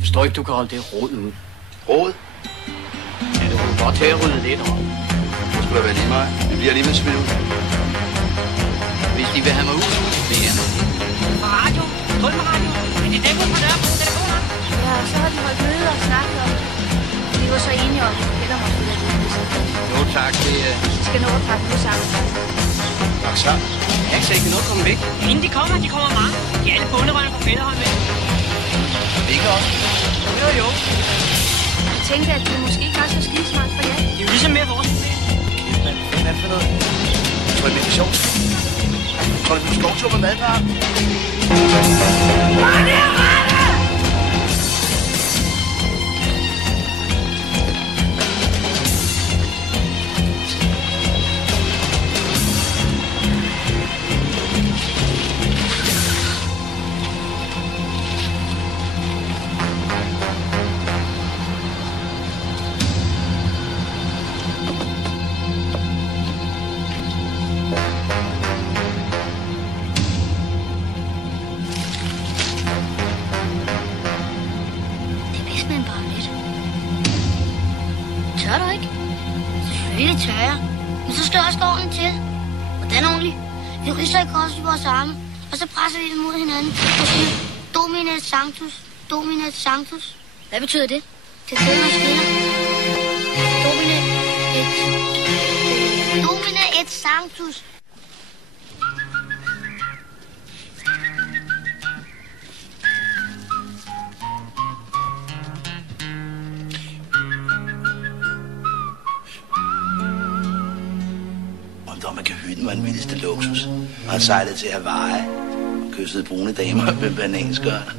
Forstår ikke, du kan holde det råd ud. Råd? Ja, du kan godt tage at rydde lidt op. Det skulle da være lige mig. Vi bliver alligevel smidt ud. Hvis de vil have mig ud, så bliver jeg. På radio? Tryk på radio. Men det er dem, der er på telefonen. Ja, så har de holdt møde og snakket om det. Vi var så enige om, at Peter måtte ud af det. Jo tak, det er... De skal nå at pakke nu sammen. Tak så. Jeg kan ikke noget komme væk. Inden de kommer mange. De er alle bunderøjne på Fælderholm med. Ikke også? Jo. Jeg tænkte, at det måske ikke var så skidesmart for jer. Det er jo ligesom mere vores problem. Hvad er det for noget? Tror du, det er sjovt? Tror du, det er skovtur med madpakken? Tør du ikke? Selvfølgelig tør jeg. Men så slår skålen til. Hvordan ordentligt? Vi ridser i kors i vores arme, og så presser vi dem mod hinanden og siger Domine et Sanctus, Domine et Sanctus. Hvad betyder det? Det er dødens fjender. Domine et Sanctus. Man kan hytte mig den vildeste luksus. Og han sejlede til Hawaii og kyssede brune damer med bananskørter.